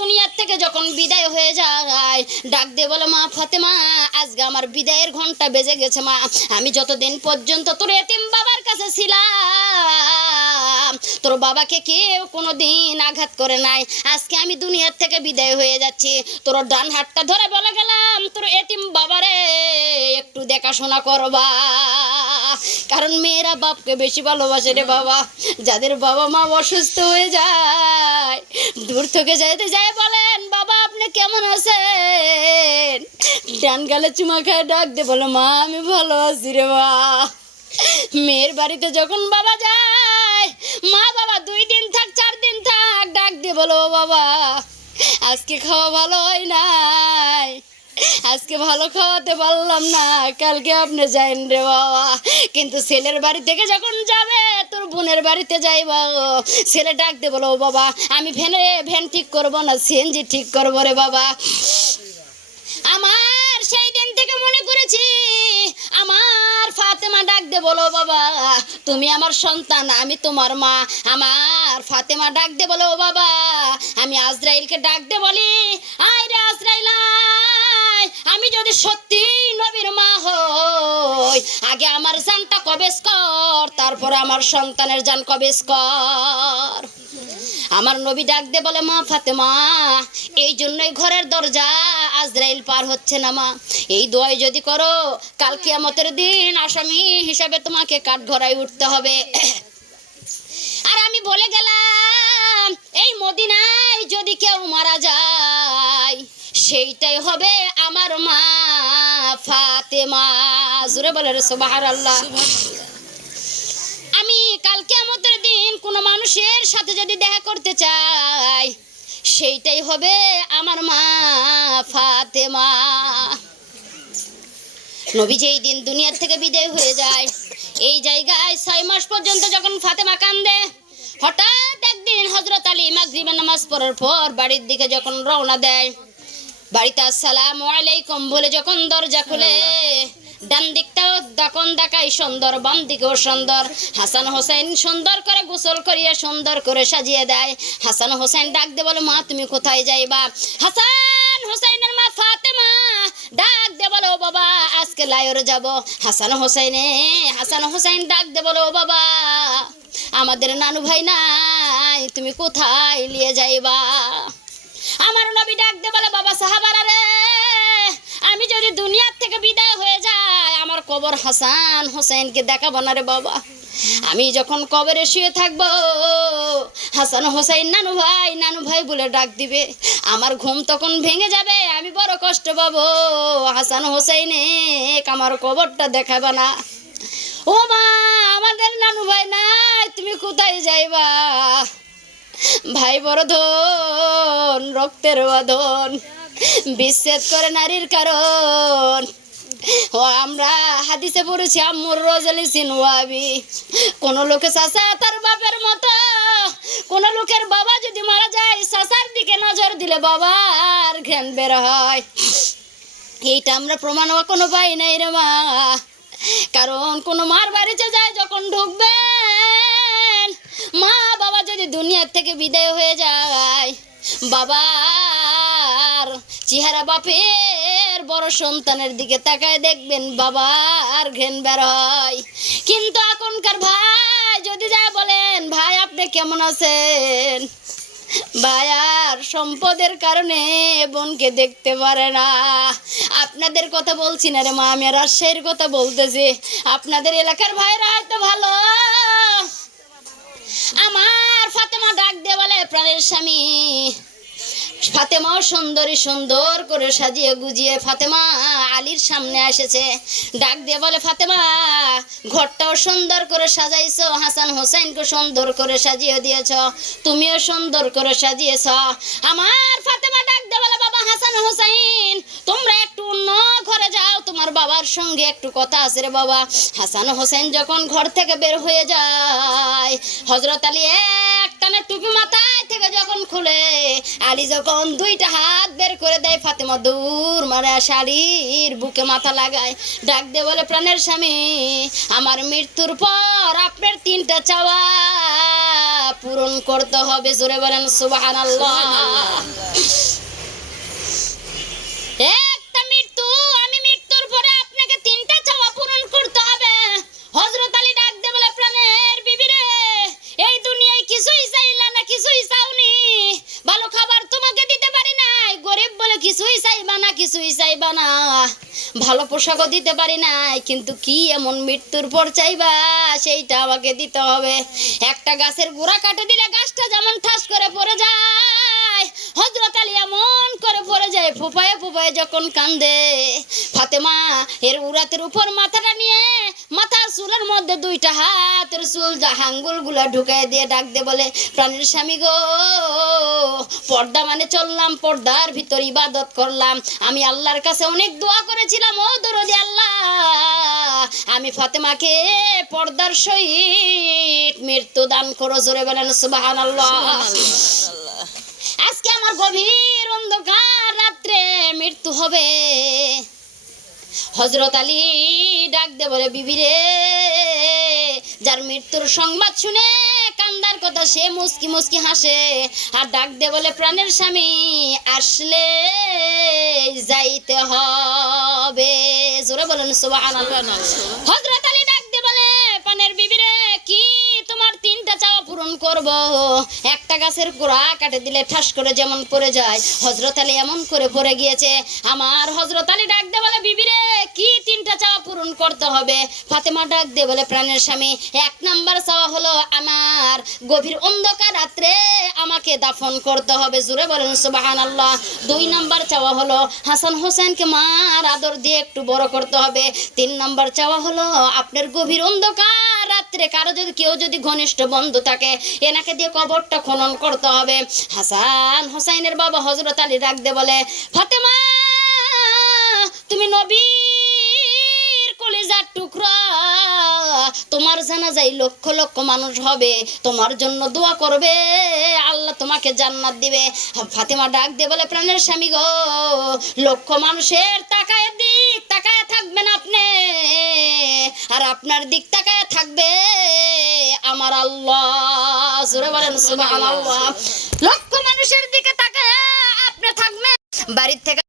দুনিয়ার থেকে যখন বিদায় হয়ে যায়, ডাক দে বলে, মা ফাতেমা, আজকে আমার বিদায়ের ঘণ্টা বেজে গেছে, মা। আমি যতদিন পর্যন্ত তোর এতিম বাবার কাছে ছিলাম তোর বাবাকে কেউ কোনো দিন আঘাত করে নাই। আজকে আমি দুনিয়ার থেকে বিদায় হয়ে যাচ্ছি। তোর ডান হাতটা ধরে বলে গেলাম, তোর এতিম বাবারে, একটু দেখাশোনা করবা। কারণ মেয়েরা বাপকে বেশি ভালোবাসে রে বাবা। যাদের বাবা মা অসুস্থ হয়ে যায়, দূর থেকে যাইতে যায় বলেন, বাবা, আপনি কেমন আছেন? ডান গালে চুমা খায় ডাক দে বলে, মা, আমি ভালো আছি রে মা। মেয়ের বাড়িতে যখন বাবা যায় আজকে খাওয়া ভালো হয় নাই। আজকে ভালো খাওয়াতে পারলাম না, কালকে আপনি যাইন রে বাবা। কিন্তু ছেলের বাড়ি থেকে যখন যাবে, তোর বোনের বাড়িতে যাই বাবা ছেলে ডাক দেবো "ও বাবা, আমি ভ্যানে ভ্যান ঠিক করব না, সিএনজি ঠিক করব রে বাবা। আমার সেই দিন থেকে মনে করেছি, আমার ফাতেমা ডাক দে বলো বাবা, তুমি আমার সন্তান, আমি তোমার মা আমার ফাতেমা ডাক দে বলো বাবা, আমি আজরাইলকে ডাক দে বলি, আয় আজরাইল। আমি যদি সত্যি নবীর মা হই, আগে আমার জানটা কবেজ কর তারপরে আমার সন্তানের জান কবেজ কর আমার নবী ডাক দে বলে, মা ফাতেমা, এই জন্যই ঘরের দরজা আজরাইল পার হচ্ছে না, মা। এই দোয়াই যদি করো, কাল কিয়ামতের দিন আসামি হিসাবে তোমাকে কাঠ ঘরায় উঠতে হবে। আর আমি বলে গেলাম, এই মদিনায় যদি কেউ মারা যায়, সেইটাই হবে আমার মা ফাতেমা। জুড়ে বলে রে সোবাহার আল্লাহ আমি কালকে আমাদের দিন কোনো মানুষের সাথে যদি দেখা করতে চাই সেইটাই হবে আমার মা ফাতেমা। নবী যেই দিন দুনিয়ার থেকে বিদায় হয়ে যায় এই জায়গায় ছয় মাস পর্যন্ত যখন ফাতেমা কান্দে হঠাৎ একদিন হজরত আলী মাগরিবের নামাজ পড়ার পর বাড়ির দিকে যখন রওনা দেয় বাড়িতে আসসালাম আলাইকুম বলে যখন দরজা খুলে ডান দিকটাও দখন দেখাই সুন্দর বাম দিকেও সুন্দর। হাসান হোসেন সুন্দর করে গোসল করিয়া সুন্দর করে সাজিয়ে দেয়। হাসান হোসেন ডাক দে বলে, মা, তুমি কোথায় যাইবা? হাসান হোসেনের মা ফাতেমা ডাক দে বলো, "ও বাবা, আজকে লায়রে যাব। হাসান হোসেনে, হাসান হোসেন ডাক দে বলো, "ও বাবা, আমাদের নানু ভাই নাই, তুমি কোথায় নিয়ে যাইবা? আমার নবী ডাক দে বলে, বাবা, সাহাবারা রে কবর হাসান হোসেনকে দেখাবো না রে বাবা। আমি যখন কবরে শুয়ে থাকব, হাসান হোসেন নানু ভাই নানু ভাই বলে ডাক দিবে। আমার ঘুম তখন ভেঙে যাবে, আমি বড় কষ্ট পাবো। হাসান হোসেনে আমার কবরটা দেখাবে না। ও মা, আমাদের নানু ভাই নাই, তুমি কোথায় যাইবা? ভাই বড় ধন, রক্তের বাঁধন, বিচ্ছেদ করে নারীর কারণ। আমরা হাদিসে পড়েছি, আম্মুর রোজালি সিনওয়াবি। কোন লোকে চাষা তার বাপের মতো, কোন লোকের বাবা যদি মারা যায় চাষার দিকে নজর দিলে বাবার ঘ্যান বের হয়। এইটা আমরা প্রমাণ কোনো পাই নাই রে মা। কারণ কোনো মার বাড়িতে যায় যখন ঢুকবেন, মা বাবা যদি দুনিয়ার থেকে বিদায় হয়ে যায়, বাবার চেহারা বাপের বড় সন্তানের দিকে তাকায় দেখবেন বাবা আর ঘেন বের হয় কিন্তু এখনকার ভাই যদি যা বলেন, ভাই, আপনি কেমন আছেন? ভাইয়ার সম্পদের কারণে বোনকে দেখতে পারে না। আপনাদের কথা বলছি না রে মা, আমি রাজশাহীর কথা বলতেছি। আপনাদের এলাকার ভাইরা হয়তো ভালো। আমার ফাতেমা ডাক দিয়ে বলে, প্রাণের স্বামী। ফাতেমাও সুন্দরী, সুন্দর করে সাজিয়ে গুজিয়ে ফাতেমা আলীর সামনে এসেছে। ডাক দিয়ে বলে, ফাতেমা, ঘরটাও সুন্দর করে সাজাইছো, হাসান হোসেনকে সুন্দর করে সাজিয়ে দিয়েছ, তুমিও সুন্দর করে সাজিয়েছ। আমার ফাতেমা ডাক দিয়ে বলে, বাবা হাসান হোসেন, তোমরা একটু অন্য ঘরে যাও, তোমার বাবার সঙ্গে একটু কথা আছে রে বাবা। হাসান হোসেন যখন ঘর থেকে বের হয়ে যায় হজরত আলী এক টানে টুপি মাথায় যখন খুলে, আলী যখন দুইটা হাত বের করে দেয়, ফাতেমা দূর মারে শাড়ির বুকে মাথা লাগায়। ডাক দে বলে, প্রাণের স্বামী, আমার মৃত্যুর পর আপনার তিনটা চাওয়া পূরণ করতে হবে। জোরে বলেন সুবাহ একটা চাইবা না, কিছুই চাইবা না। ভালো পোশাকও দিতে পারি নাই, কিন্তু কি এমন মৃত্যুর পর চাইবা? সেইটা আমাকে দিতে হবে। একটা গাছের গোড়া কাটে দিলে গাছটা যেমন ঠাস করে পড়ে যায়। হজরত এমন পড়ে যায় ফোপায়ে ফোপায়ে যখন কান্দে। ফাতেমা এর উরাতের উপর মাথাটা নিয়ে মাথার চুলের মধ্যে দুইটা হাতের চুল হাঙ্গুলগুলা ঢুকাই দিয়ে ডাক দে বলে প্রাণের স্বামী গো পর্দা মানে চললাম পর্দার ভিতর ইবাদত করলাম। আমি আল্লাহর কাছে অনেক দোয়া করেছিলাম ও দরদি আল্লাহ। আমি ফাতেমাকে পর্দার সহিত মৃত্যু দান করো জোরে বলেন সুবাহান আল্লাহ আজকে আমার গভীর অন্ধকার রাত্রে মৃত্যু হবে। হজরত আলী ডাক দে বলে বিবি রে যার মৃত্যুর সংবাদ শুনে কান্দার কথা সে মুস্কি মুস্কি হাসে। আর ডাক দে বলে প্রাণের স্বামী আসলে যাইতে হবে। জোরে বলেন সুবহানাল্লাহ। হজরত করব। একটা গাছের গোড়া কাটে দিলে ঠাস করে যেমন পড়ে যায়। হজরত আলী এমন করে পড়ে গিয়েছে, আমার হজরত আলী ডাক দে বলে, বিবি রে, কি তিনটা চাওয়া পূরণ করতে হবে? ফাতেমা ডাক দে বলে, প্রাণের স্বামী, এক নাম্বার চাওয়া হলো আমার গভীর অন্ধকার রাত্রে আমাকে দাফন করতে হবে। জুড়ে বলেন সুবাহান আল্লাহ দুই নাম্বার চাওয়া হলো, হাসান হোসেনকে মার আদর দিয়ে একটু বড় করতে হবে। তিন নাম্বার চাওয়া হলো, আপনার গভীর অন্ধকার রাত্রে কারও যদি কেউ যদি ঘনিষ্ঠ বন্ধু থাকে, এনাকে দিয়ে কবরটা খনন করতে হবে। হাসান হোসাইনের বাবা হজরত আলী রাখতে বলে, ফাতেমা, তুমি নবীর কলিজার টুকরা। তোমার জানাজাই লক্ষ লক্ষ মানুষ হবে। তোমার জন্য দোয়া করবে। আল্লাহ তোমাকে জান্নাত দিবে। ফাতেমা ডাক দিয়ে বলে, প্রাণের স্বামী গো, লক্ষ মানুষের তাকায় দিক আর আপনার দিক তাকায় থাকবে আমার আল্লাহ। লক্ষ মানুষের দিকে তাকায় আপনি থাকবে বাড়ির থেকে